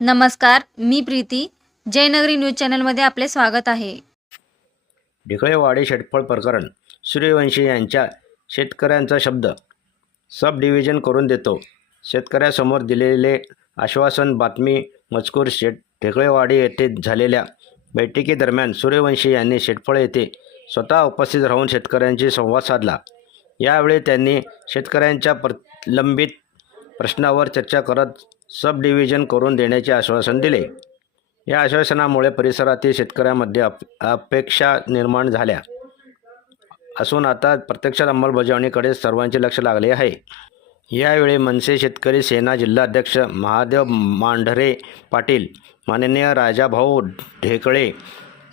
नमस्कार, मी प्रीती. जयनगरी न्यूज चॅनलमध्ये आपले स्वागत आहे. ढेकळेवाडी शेतफळ प्रकरण. सूर्यवंशी यांच्या शेतकऱ्यांचा शब्द. सब डिव्हिजन करून देतो. शेतकऱ्यासमोर दिलेले आश्वासन. बातमी मजकूर. ढेकळेवाडी येथे झालेल्या बैठकीदरम्यान सूर्यवंशी यांनी शेतफळ येथे स्वतः उपस्थित राहून शेतकऱ्यांशी संवाद साधला. यावेळी त्यांनी शेतकऱ्यांच्या प्रलंबित प्रश्नावर चर्चा करत सब डिव्हिजन करून देण्याचे आश्वासन दिले. या आश्वासनामुळे परिसरातील शेतकऱ्यांमध्ये अपेक्षा निर्माण झाल्या असून आता प्रत्यक्ष अंमलबजावणीकडे सर्वांचे लक्ष लागले आहे. यावेळी मनसे शेतकरी सेना जिल्हाध्यक्ष महादेव मांढरे पाटील, माननीय राजाभाऊ ढेकळे,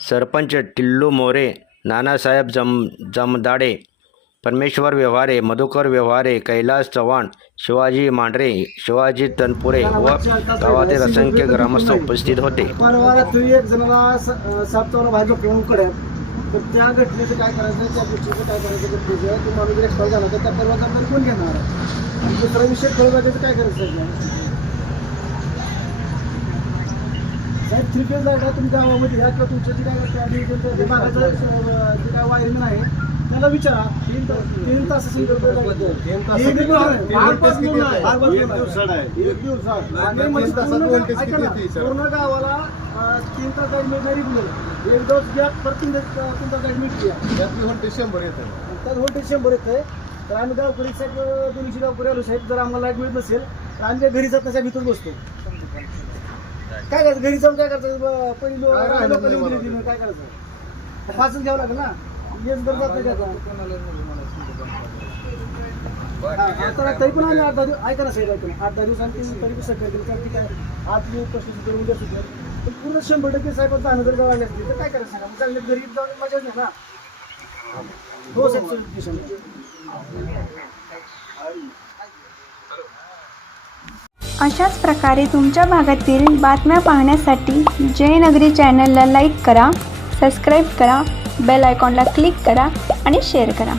सरपंच टिल्लू मोरे, नानासाहेब जमदाडे, परमेश्वर व्यवहारे, मधुकर व्यवहारे, कैलास चव्हाण, शिवाजी मांढरे, शिवाजी तनपुरे व गावातील असंख्य ग्रामस्थ उपस्थित होते. एक जणाला सापतावर बाहेर उकडे तर त्या घटनेचं काय करायचं, त्या गोष्टीचं काय करायचं, घटनेचं तो माणूस एक्सपायर झाला तर त्या परवाचा कोण घेणार. आणि दुसरा विषय फळबागेचं काय करायचं साहेब. 3 फेज लाईट आहे तुमच्या गावामध्ये या किंवा तुमच्या जे काय बागाचं जे काय वायरिंग आहे त्याला विचारा. 3 तास पूर्ण गावाला 3 तास लाईट मिळणार रेग्युलर. एक दिवस गॅप परत 3 तास लाईट मिळते. व्होल्टेज 100 येतं. त्यात व्होल्टेज 100 येतं. तर आम्ही गावकरी साहेब 200 गावकरी आलो साहेब. जर आम्हाला लाईट मिळत नसेल तर आम्ही घरी जात नसेल भीतच बसतो. काय करायचं घरी जाऊन काय करायचं. पहिली लोक काय करायचं फासच घ्यावं लागेल ना. तरी पण आम्ही 8-10 दिवस ऐका ना साहेब, ऐका ना 8-10 दिवसांनी तरी पण सगळं केलं. कारण की काय आज प्रश्न उद्या सुद्धा पण पूर्ण 100% साहेब जाणं जर गावाला असतील तर काय करायचं सांगा. चांगले घरी जाऊन मजा नाही ना. हो साहेब. अशाच प्रकारे तुमच्या भागातील बातम्या पाहण्यासाठी जयनगरी चॅनलला लाईक करा, सबस्क्राईब करा, बेल आयकॉनला क्लिक करा आणि शेअर करा.